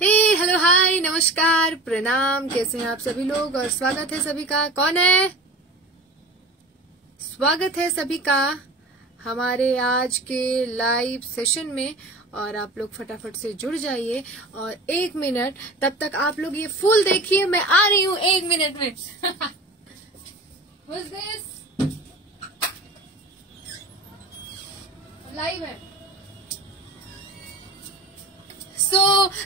Hello hi नमस्कार प्रणाम, कैसे हैं आप सभी लोग और स्वागत है सभी का। कौन है? स्वागत है सभी का हमारे आज के लाइव सेशन में। और आप लोग फटाफट से जुड़ जाइए और 1 मिनट तब तक आप लोग ये फुल देखिए, मैं आ रही हूँ 1 मिनट में। Who's this? लाइव है।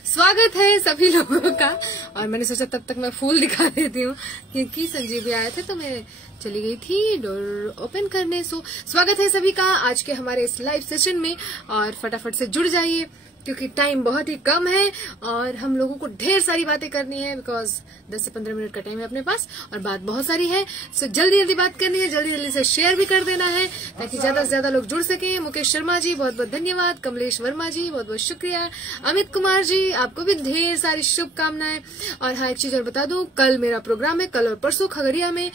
स्वागत है सभी लोगों का। और मैंने सोचा तब तक मैं फूल दिखा देती हूँ क्योंकि संजीव भी आए थे तो मैं चली गई थी डोर ओपन करने। स्वागत है सभी का आज के हमारे इस लाइव सेशन में और फटाफट से जुड़ जाइए क्योंकि टाइम बहुत ही कम है और हम लोगों को ढेर सारी बातें करनी है बिकॉज 10 से 15 मिनट का टाइम है अपने पास और बात बहुत सारी है। जल्दी जल्दी बात करनी है, जल्दी जल्दी से शेयर भी कर देना है ताकि ज्यादा से ज्यादा लोग जुड़ सकें। मुकेश शर्मा जी बहुत बहुत धन्यवाद, कमलेश वर्मा जी बहुत बहुत शुक्रिया, अमित कुमार जी आपको भी ढेर सारी शुभकामनाएं। और हाँ एक चीज और बता दूं, कल मेरा प्रोग्राम है, कल और परसों खगड़िया में।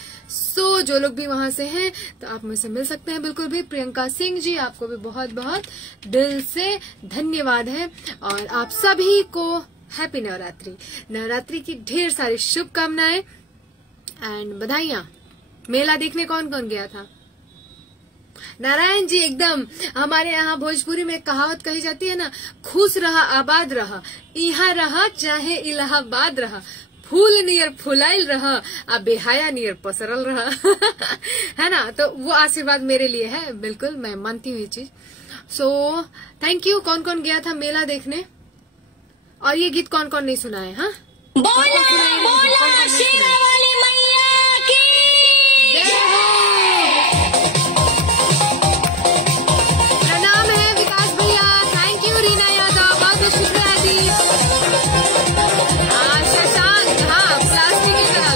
जो लोग भी वहां से हैं तो आप मुझसे मिल सकते हैं बिल्कुल भी। प्रियंका सिंह जी आपको भी बहुत बहुत दिल से धन्यवाद है और आप सभी को हैप्पी नवरात्रि, नवरात्रि की ढेर सारी शुभकामनाएं एंड बधाइयां। मेला देखने कौन कौन गया था? नारायण जी एकदम, हमारे यहाँ भोजपुरी में कहावत कही जाती है ना, खुश रहा आबाद रहा, यहाँ रहा चाहे इलाहाबाद रहा, फूल नियर फुलाइल रहा आ बेहाया नियर पसरल रहा। है ना, तो वो आशीर्वाद मेरे लिए है, बिल्कुल मैं मानती हूँ ये चीज। Thank you. कौन कौन गया था मेला देखने और ये गीत कौन कौन नहीं सुना है? हाँ बोला बोला शेरावाली मैया की जय हो। प्रणाम है विकास भैया, थैंक यू। रीना यादव बहुत बहुत शुक्रिया जी। शशांक हाँ प्लास्टिक की तरह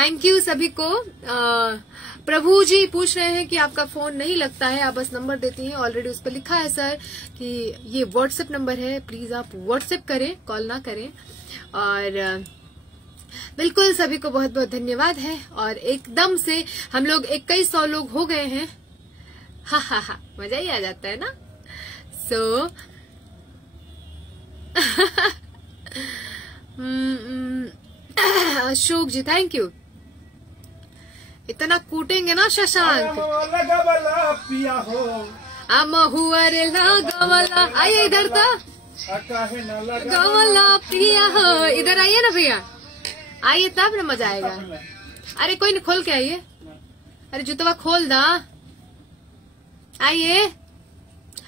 थैंक यू सभी को। प्रभु जी पूछ रहे हैं कि आपका फोन नहीं लगता है, आप बस नंबर देती हैं। ऑलरेडी उस पर लिखा है सर कि ये व्हाट्सएप नंबर है, प्लीज आप व्हाट्सएप करें, कॉल ना करें। और बिल्कुल सभी को बहुत बहुत धन्यवाद है। और एकदम से हम लोग 2100 लोग हो गए हैं। हा मजा ही आ जाता है ना। सो अशोक जी थैंक यू। इतना कूटेंगे ना शशांक। अमहुअर लगवला, आइए इधर तो गवला पिया हो, इधर आइए ना भैया, आइए तब ना मजा आएगा। अरे कोई नहीं, खोल के आइए। अरे जूतवा खोल दा, आइए।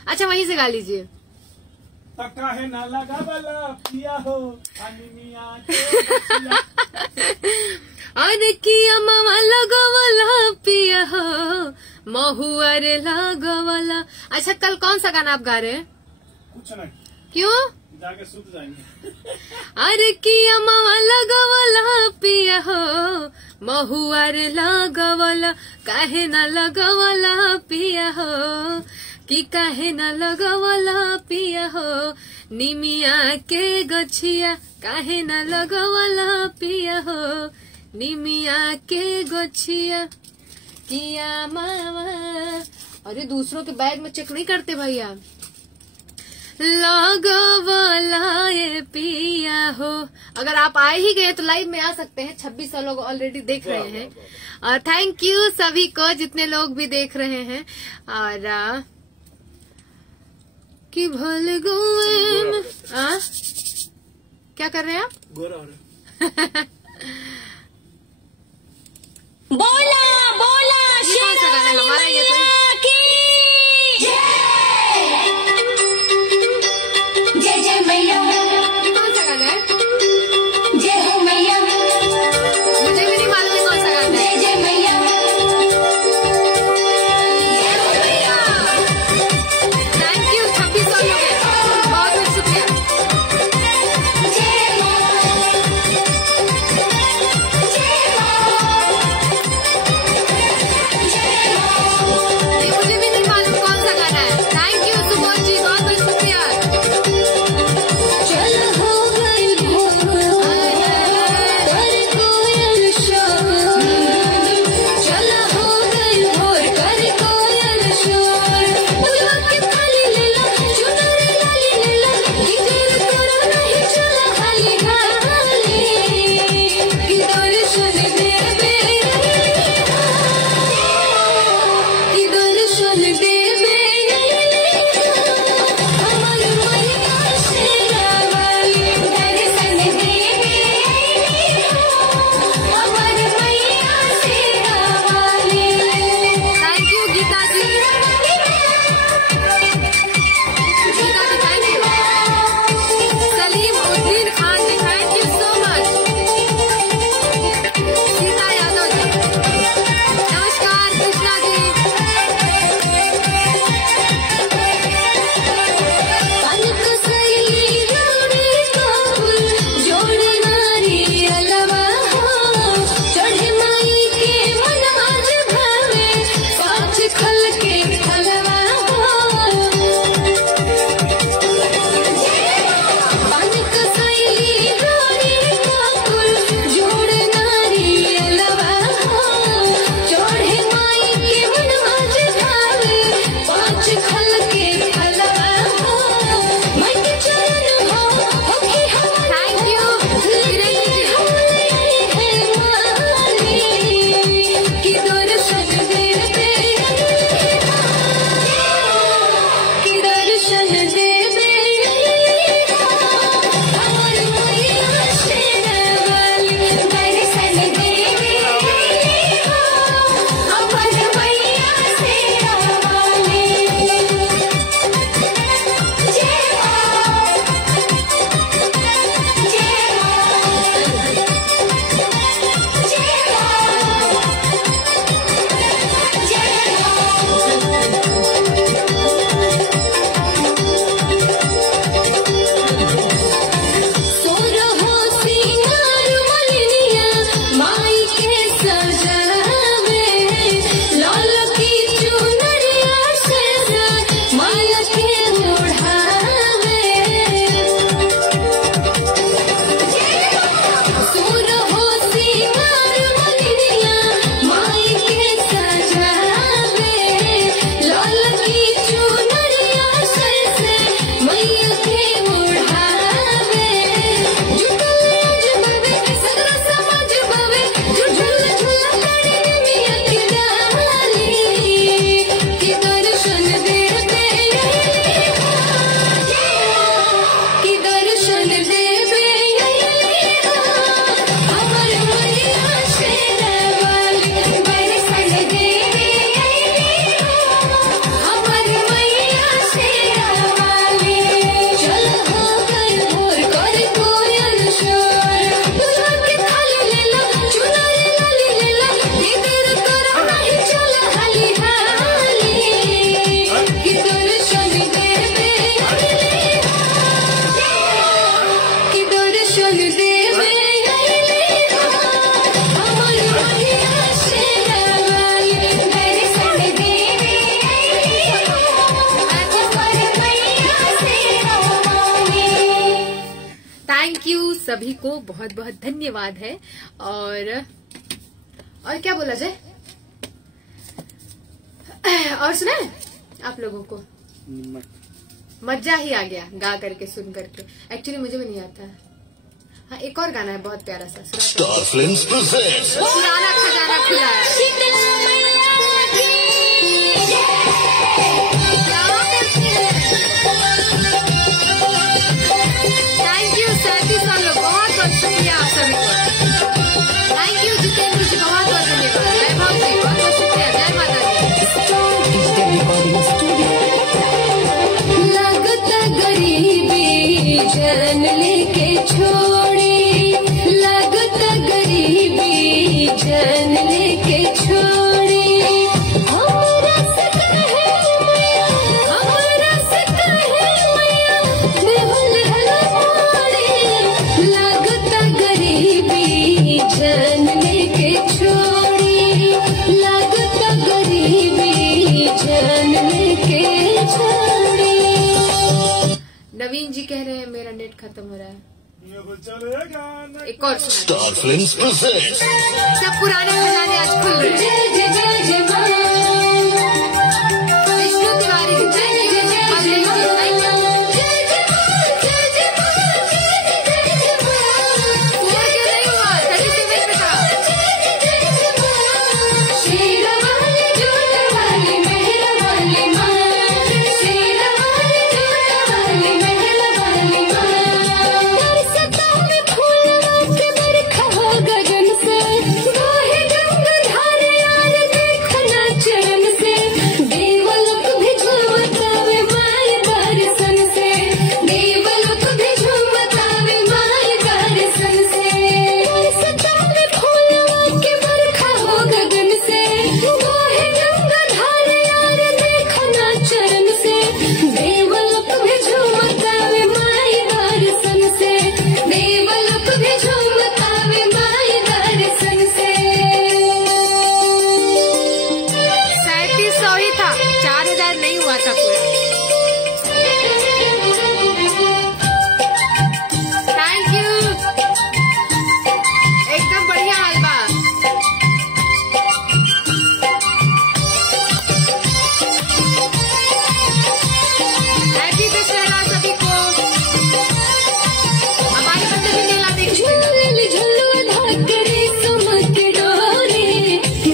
अच्छा वहीं से गा लीजिए। काहे ना लगावला पिया हो अरे किया मामा लगवला पिया हो, महुअर लगवला। अच्छा कल कौन सा गाना आप गा रहे हैं? कुछ नहीं, क्यों? जाके सूत जाएंगे। अरे किया मामा लगवला पिया हो, महुअर लगवला, काहे ना लगवला पिया हो, कि काहे न लगवला पिया हो, निमिया के गछिया, काहे न लगवला पिया हो, निमिया के गछिया, किया मामा। अरे दूसरों के बैग में चेक नहीं करते भैया। लगवला ये पिया हो। अगर आप आए ही गए तो लाइव में आ सकते हैं। 2600 लोग ऑलरेडी देख रहे हैं। और थैंक यू सभी को जितने लोग भी देख रहे हैं। और कि भल गुए में क्या कर रहे हैं आप? बोला बोला हमारा ये तो जय जय मैया, कौन सा गाना है? जय हो मैया, मुझे भी नहीं मालूम है कौन सा गाना है। जय जय मैया, जय हो मैया। थैंक यू 2600 लोग हैं, बहुत बहुत शुक्रिया। जय मां, जय मां, सभी को बहुत बहुत धन्यवाद है। और क्या बोला जाए, और सुना है आप लोगों को मजा ही आ गया गा करके सुन करके। एक्चुअली मुझे भी नहीं आता। हाँ, एक और गाना है बहुत प्यारा सा, स्टार फिल्म्स प्रेजेंट्स पुराना खजाना खुला है। थैंक यू 37 सालों, बहुत बहुत शुक्रिया आप सभी को। थैंक यू जितेंद्र जी, बहुत बहुत धन्यवाद। वैभव जी बहुत बहुत शुक्रिया। जय माता दी। लगता गरीबी जन लेके छोड़ी, लगता गरीबी जन लेके छोड़ी। हमरा से कहे मैया, हमरा से कहे मैया, बेहुल हलवाड़ी। लगता गरीबी जन लेके छोड़ी, लगता गरीबी जन लेके छोड़ी। नवीन जी कह रहे हैं मेरा नेट खत्म हो रहा है। ये तो चलेगा न एक और सुना। स्टार फिल्म्स प्रेजेंट्स सब पुराने खजाने आज खुल रहे हैं। जय जय जय जय माँ, Vishnu Tiwari ji, thank you. Public जी, थैंक यू। जय जय माँ, जय जय माँ, जय जय जय माँ। पूरा क्यों नहीं हुआ? 37 पे था। शेरा वाली जोड़ा वाली मेहरा वाली माँ, शेरा वाली जोड़ा वाली मेहरा वाली माँ। बरसता में फूलवा के बरखा हो गगन से, बहे गंगा धार यार देखना चरण से। देवलोक भी झूमतावे माय दर्शन से, देवलोक भी झूमतावे माय दर्शन से। बरसता में फूलवा के बरखा हो गगन से, बहे गंगा धार यार देखना चरण से। देवलोक भी झूमतावे माय दर्शन से, देवलोक भी झूमतावे माय दर्शन से। 3700 ही था, 4000 नहीं हुआ था पूरा। थैंक यू, एकदम बढ़िया हाल बा। हैप्पी दशहरा सभी को। हमारे बच्चे भी मेला देखने चले। झूले झुलुआ धाकरे सुमक डोरे,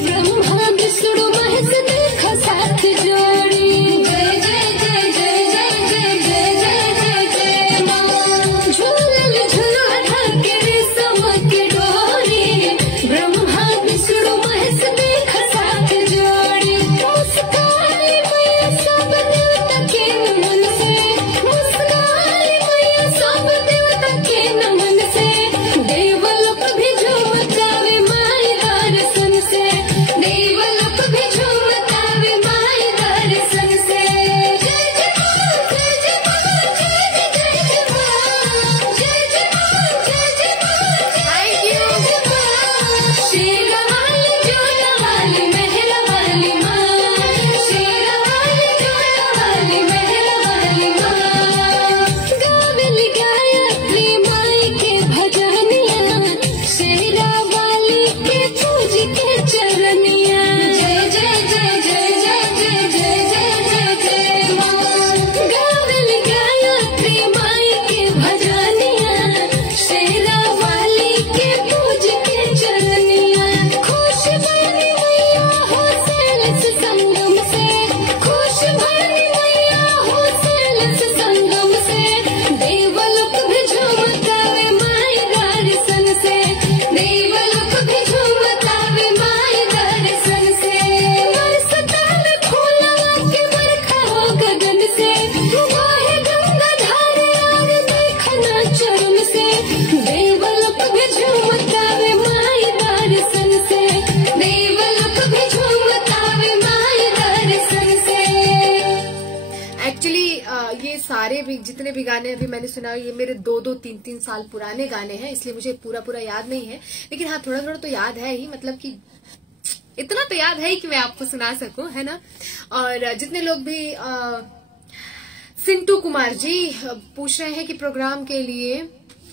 ब्रह्मा विष्णु महेश देखा साथ जोड़ी। जय जय जय जय जय जय जय जय जय जय माँ। झूले झुलुआ धाकरे सुमक डोरे, ब्रह्मा विष्णु महेश देखा साथ जोड़ी। मुस्काली मैया सब देवता के नमन से, मुस्काली मैया सब देवता के नमन से। देवलोक भी झूमतावे माय दर्शन से, देवलोक भी झूमतावे माय दर्शन से। जय जय माँ, जय जय माँ, जय जय जय माँ, जय जय माँ, जय जय माँ, थैंक यू। जय माँ। शेरा वाली जोड़ा वाली मेहरा वाली माँ, शेरा वाली जोड़ा वाली मेहरा वाली माँ। गावेल गायत्री माई के भजनिया, शेरा वाली के पूज के चरनिया। जय जय जय जय जय जय जय जय जय जय माँ। गावेल गायत्री माई के भजनिया, शेरा वाली के पूज के चरनिया। खुश बनी मैया हो सैलस संगम से, खुश बनी मैया हो सैलस संगम से। देवलोक भी झूमतावे माय दर्शन से, देवलोक भी झूमतावे माय दर्शन से। बरसता में फूलवा के बरखा हो गगन से, बहे गंगा धार यार देखना चरण से। देवलोक भी झूमतावे माय दर्शन से, देवलोक भी झूमतावे माय दर्शन से। एक्चुअली ये सारे भी जितने भी गाने अभी मैंने सुना ये मेरे 2-2, 3-3 साल पुराने गाने हैं, इसलिए मुझे पूरा पूरा याद नहीं है। लेकिन हाँ, थोड़ा थोड़ा तो याद है ही, मतलब कि इतना तो याद है ही कि मैं आपको सुना सकूं, है ना। और जितने लोग भी सिंटू कुमार जी पूछ रहे हैं कि प्रोग्राम के लिए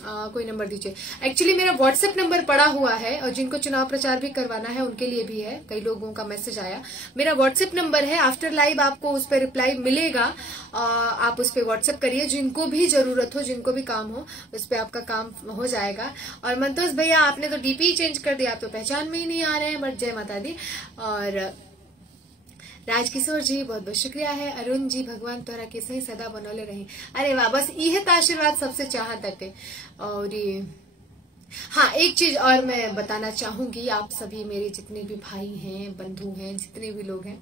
कोई नंबर दीजिए। एक्चुअली मेरा व्हाट्सएप नंबर पड़ा हुआ है और जिनको चुनाव प्रचार भी करवाना है उनके लिए भी है। कई लोगों का मैसेज आया, मेरा व्हाट्सएप नंबर है। आफ्टर लाइव आपको उस पर रिप्लाई मिलेगा, आप उस पर व्हाट्सएप करिए। जिनको भी जरूरत हो, जिनको भी काम हो, उस पर आपका काम हो जाएगा। और मंतोष भैया आपने तो डीपी चेंज कर दिया, आप तो पहचान में ही नहीं आ रहे हैं, बट जय माता दी। और राजकिशोर जी बहुत बहुत शुक्रिया है। अरुण जी भगवान तोहरा के सही सदा बनौले रहे। अरे वाह, बस यह तो आशीर्वाद सबसे चाहत है। और ये हाँ, एक चीज और मैं बताना चाहूंगी आप सभी मेरे जितने भी भाई हैं, बंधु हैं, जितने भी लोग हैं,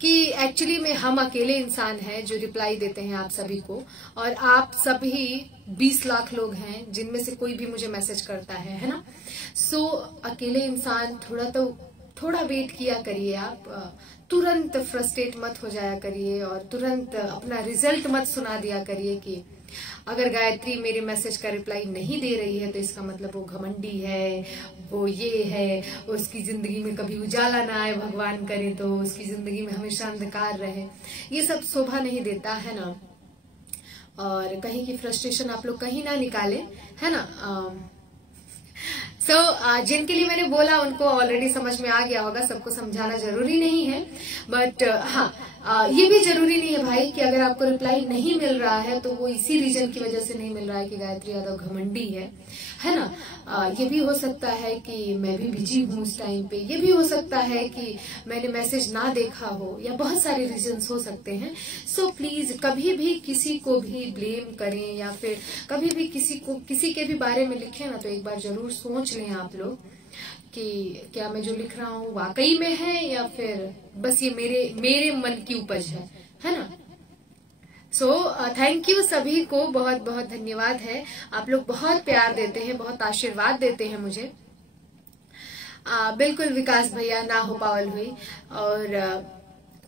कि एक्चुअली में हम अकेले इंसान हैं जो रिप्लाई देते हैं आप सभी को। और आप सभी 20 लाख लोग हैं जिनमें से कोई भी मुझे मैसेज करता है ना। सो अकेले इंसान थोड़ा वेट किया करिए। आप तुरंत फ्रस्ट्रेट मत हो जाया करिए और तुरंत अपना रिजल्ट मत सुना दिया करिए कि अगर गायत्री मेरे मैसेज का रिप्लाई नहीं दे रही है तो इसका मतलब वो घमंडी है, वो ये है, उसकी जिंदगी में कभी उजाला ना आए, भगवान करे तो उसकी जिंदगी में हमेशा अंधकार रहे। ये सब शोभा नहीं देता है ना। और कहीं की फ्रस्ट्रेशन आप लोग कहीं ना निकाले, है ना। जिनके लिए मैंने बोला उनको ऑलरेडी समझ में आ गया होगा, सबको समझाना जरूरी नहीं है। बट हाँ, ये भी जरूरी नहीं है भाई कि अगर आपको रिप्लाई नहीं मिल रहा है तो वो इसी रीजन की वजह से नहीं मिल रहा है कि गायत्री यादव घमंडी है ना। ये भी हो सकता है कि मैं भी बिजी हूँ उस टाइम पे, ये भी हो सकता है कि मैंने मैसेज ना देखा हो, या बहुत सारे रीजंस हो सकते हैं। सो प्लीज कभी भी किसी को भी ब्लेम करें या फिर कभी भी किसी के भी बारे में लिखें ना, तो एक बार जरूर सोच लें आप लोग कि क्या मैं जो लिख रहा हूँ वाकई में है या फिर बस ये मेरे मन की उपज है ना। सो थैंक यू सभी को, बहुत बहुत धन्यवाद है। आप लोग बहुत प्यार देते हैं, बहुत आशीर्वाद देते हैं मुझे। बिल्कुल विकास भैया, ना हो पावल हुई। और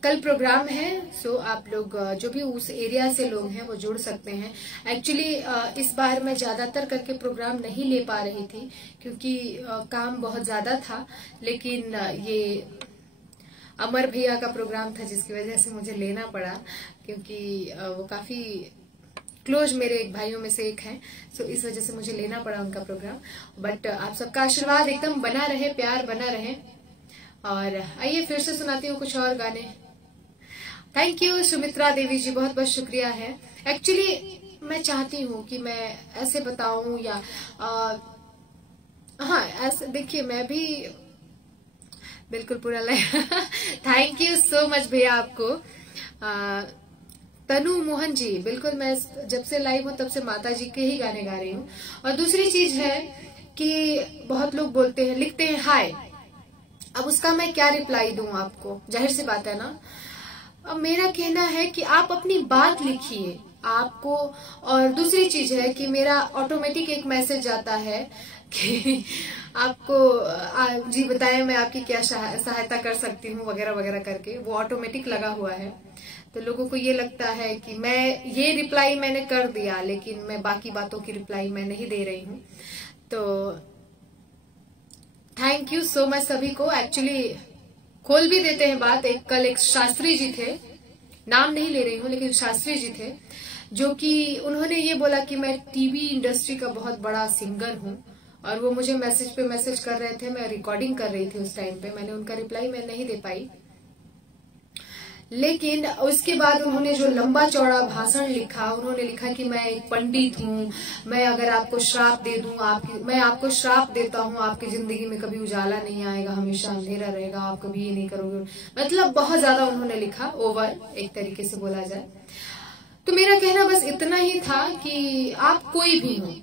कल प्रोग्राम है, सो आप लोग जो भी उस एरिया से लोग हैं वो जुड़ सकते हैं। एक्चुअली इस बार मैं ज्यादातर करके प्रोग्राम नहीं ले पा रही थी क्योंकि काम बहुत ज्यादा था, लेकिन ये अमर भैया का प्रोग्राम था जिसकी वजह से मुझे लेना पड़ा, क्योंकि वो काफी क्लोज मेरे एक भाइयों में से एक हैं। सो इस वजह से मुझे लेना पड़ा उनका प्रोग्राम। बट आप सबका आशीर्वाद एकदम बना रहे, प्यार बना रहे। और आइए फिर से सुनाती हूँ कुछ और गाने। थैंक यू सुमित्रा देवी जी, बहुत बहुत शुक्रिया है। एक्चुअली मैं चाहती हूँ कि मैं ऐसे बताऊं या हाँ ऐसे देखिए, मैं भी बिल्कुल पूरा थैंक यू सो मच भैया आपको। तनु मोहन जी, बिल्कुल मैं जब से लाइव हूँ तब से माता जी के ही गाने गा रही हूँ। और दूसरी चीज है कि बहुत लोग बोलते हैं, लिखते हैं हाय, अब उसका मैं क्या रिप्लाई दूं आपको, जाहिर सी बात है ना। अब मेरा कहना है कि आप अपनी बात लिखिए आपको। और दूसरी चीज है कि मेरा ऑटोमेटिक एक मैसेज आता है कि आपको जी बताएं मैं आपकी क्या सहायता कर सकती हूँ वगैरह वगैरह करके, वो ऑटोमेटिक लगा हुआ है। तो लोगों को ये लगता है कि मैं ये रिप्लाई मैंने कर दिया लेकिन मैं बाकी बातों की रिप्लाई मैं नहीं दे रही हूँ। तो थैंक यू सो मच सभी को। एक्चुअली खोल भी देते हैं बात। कल एक शास्त्री जी थे, नाम नहीं ले रही हूँ, लेकिन शास्त्री जी थे जो कि उन्होंने ये बोला कि मैं टीवी इंडस्ट्री का बहुत बड़ा सिंगर हूँ। और वो मुझे मैसेज पे मैसेज कर रहे थे, मैं रिकॉर्डिंग कर रही थी उस टाइम पे, मैंने उनका रिप्लाई मैं नहीं दे पाई। लेकिन उसके बाद उन्होंने जो लंबा चौड़ा भाषण लिखा, उन्होंने लिखा कि मैं एक पंडित हूँ, मैं अगर आपको श्राप दे दूं, मैं आपको श्राप देता हूँ, आपकी जिंदगी में कभी उजाला नहीं आएगा, हमेशा अंधेरा रहेगा, आप कभी ये नहीं करोगे। मतलब बहुत ज्यादा उन्होंने लिखा, ओवर एक तरीके से बोला जाए। तो मेरा कहना बस इतना ही था कि आप कोई भी हो,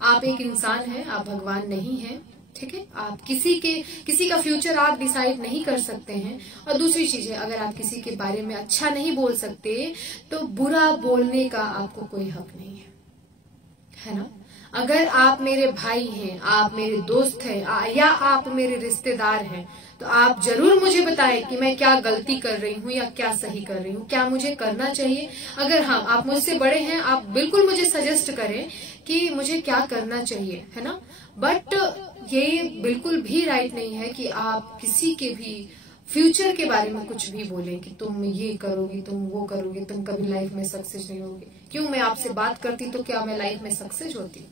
आप एक इंसान हैं, आप भगवान नहीं हैं, ठीक है। आप किसी का फ्यूचर आप डिसाइड नहीं कर सकते हैं। और दूसरी चीज है, अगर आप किसी के बारे में अच्छा नहीं बोल सकते तो बुरा बोलने का आपको कोई हक नहीं है ना। अगर आप मेरे भाई हैं, आप मेरे दोस्त हैं या आप मेरे रिश्तेदार हैं, तो आप जरूर मुझे बताएं कि मैं क्या गलती कर रही हूँ या क्या सही कर रही हूँ, क्या मुझे करना चाहिए। अगर हाँ आप मुझसे बड़े हैं, आप बिल्कुल मुझे सजेस्ट करें कि मुझे क्या करना चाहिए, है ना। बट ये बिल्कुल भी राइट नहीं है कि आप किसी के भी फ्यूचर के बारे में कुछ भी बोलें कि तुम ये करोगी, तुम वो करोगे, तुम कभी लाइफ में सक्सेस नहीं होगी। क्यों, मैं आपसे बात करती तो क्या मैं लाइफ में सक्सेस होती?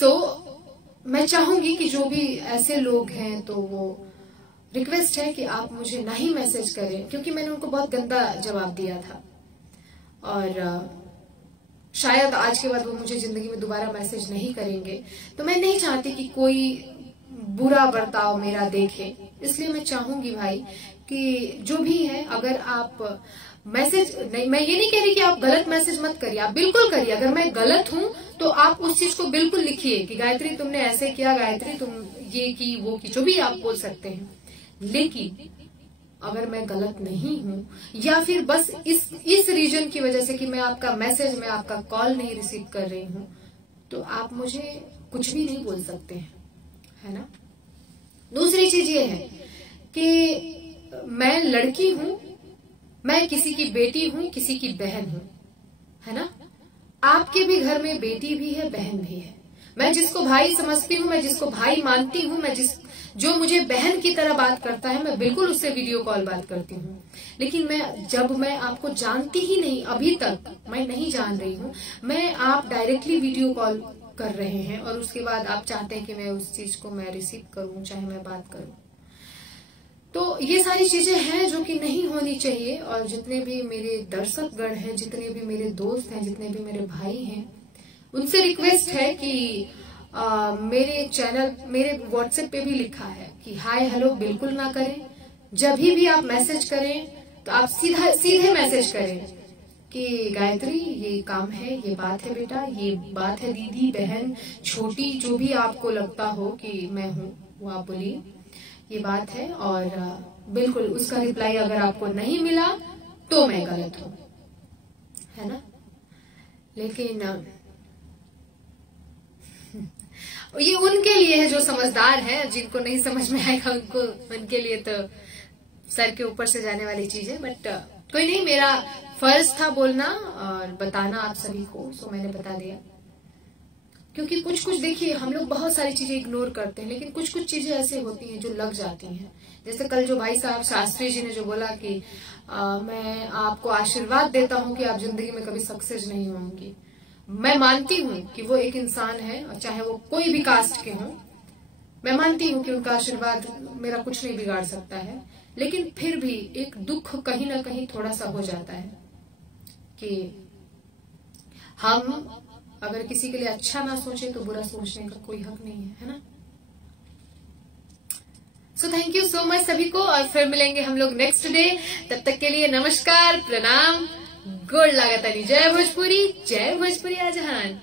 सो मैं चाहूंगी कि जो भी ऐसे लोग हैं तो वो रिक्वेस्ट है कि आप मुझे ना ही मैसेज करें, क्योंकि मैंने उनको बहुत गंदा जवाब दिया था और शायद आज के बाद वो मुझे जिंदगी में दोबारा मैसेज नहीं करेंगे। तो मैं नहीं चाहती कि कोई बुरा बर्ताव मेरा देखे, इसलिए मैं चाहूंगी भाई कि जो भी है, अगर आप मैसेज नहीं, मैं ये नहीं कह रही कि आप गलत मैसेज मत करिए, आप बिल्कुल करिए। अगर मैं गलत हूं तो आप उस चीज को बिल्कुल लिखिए कि गायत्री तुमने ऐसे किया, गायत्री तुम ये की वो की, जो भी आप बोल सकते हैं। लेकिन अगर मैं गलत नहीं हूं या फिर बस इस रीजन की वजह से कि मैं आपका मैसेज, मैं आपका कॉल नहीं रिसीव कर रही हूं, तो आप मुझे कुछ भी नहीं बोल सकते हैं, है ना। दूसरी चीज ये है कि मैं लड़की हूं, मैं किसी की बेटी हूं, किसी की बहन हूं, है ना। आपके भी घर में बेटी भी है, बहन भी है। मैं जिसको भाई समझती हूँ, मैं जिसको भाई मानती हूँ, मैं जो मुझे बहन की तरह बात करता है, मैं बिल्कुल उससे वीडियो कॉल बात करती हूँ। लेकिन जब मैं आपको जानती ही नहीं, अभी तक मैं नहीं जान रही हूँ, मैं आप डायरेक्टली वीडियो कॉल कर रहे हैं और उसके बाद आप चाहते हैं कि मैं उस चीज को मैं रिसीव करूं, चाहे मैं बात करूं, तो ये सारी चीजें हैं जो कि नहीं होनी चाहिए। और जितने भी मेरे दर्शकगण हैं, जितने भी मेरे दोस्त हैं, जितने भी मेरे भाई हैं, उनसे रिक्वेस्ट है कि मेरे चैनल, मेरे व्हाट्सएप पे भी लिखा है कि हाय हेलो बिल्कुल ना करें। जब भी आप मैसेज करें तो आप सीधे मैसेज करें कि गायत्री ये काम है, ये बात है बेटा, ये बात है दीदी, बहन, छोटी, जो भी आपको लगता हो कि मैं हूँ वो आप बोलिए, ये बात है। और बिल्कुल उसका रिप्लाई अगर आपको नहीं मिला तो मैं गलत हूँ, है ना। लेकिन ये उनके लिए है जो समझदार है, जिनको नहीं समझ में आएगा उनके लिए तो सर के ऊपर से जाने वाली चीज है। बट कोई नहीं, मेरा फर्ज था बोलना और बताना आप सभी को, सो मैंने बता दिया। क्योंकि कुछ देखिए, हम लोग बहुत सारी चीजें इग्नोर करते हैं, लेकिन कुछ चीजें ऐसे होती हैं जो लग जाती हैं। जैसे कल जो भाई साहब शास्त्री जी ने जो बोला कि मैं आपको आशीर्वाद देता हूं कि आप जिंदगी में कभी सक्सेस नहीं होंगी। मैं मानती हूं कि वो एक इंसान है, और चाहे वो कोई भी कास्ट के हों, मैं मानती हूं कि उनका आशीर्वाद मेरा कुछ नहीं बिगाड़ सकता है। लेकिन फिर भी एक दुख कहीं ना कहीं थोड़ा सा हो जाता है कि हम अगर किसी के लिए अच्छा ना सोचे तो बुरा सोचने का कोई हक नहीं है ना। So thank you so much सभी को, और फिर मिलेंगे हम लोग नेक्स्ट डे। तब तक के लिए नमस्कार, प्रणाम, गोड़ लागतानी, जय भोजपुरी, जय भोजपुरी आजहान।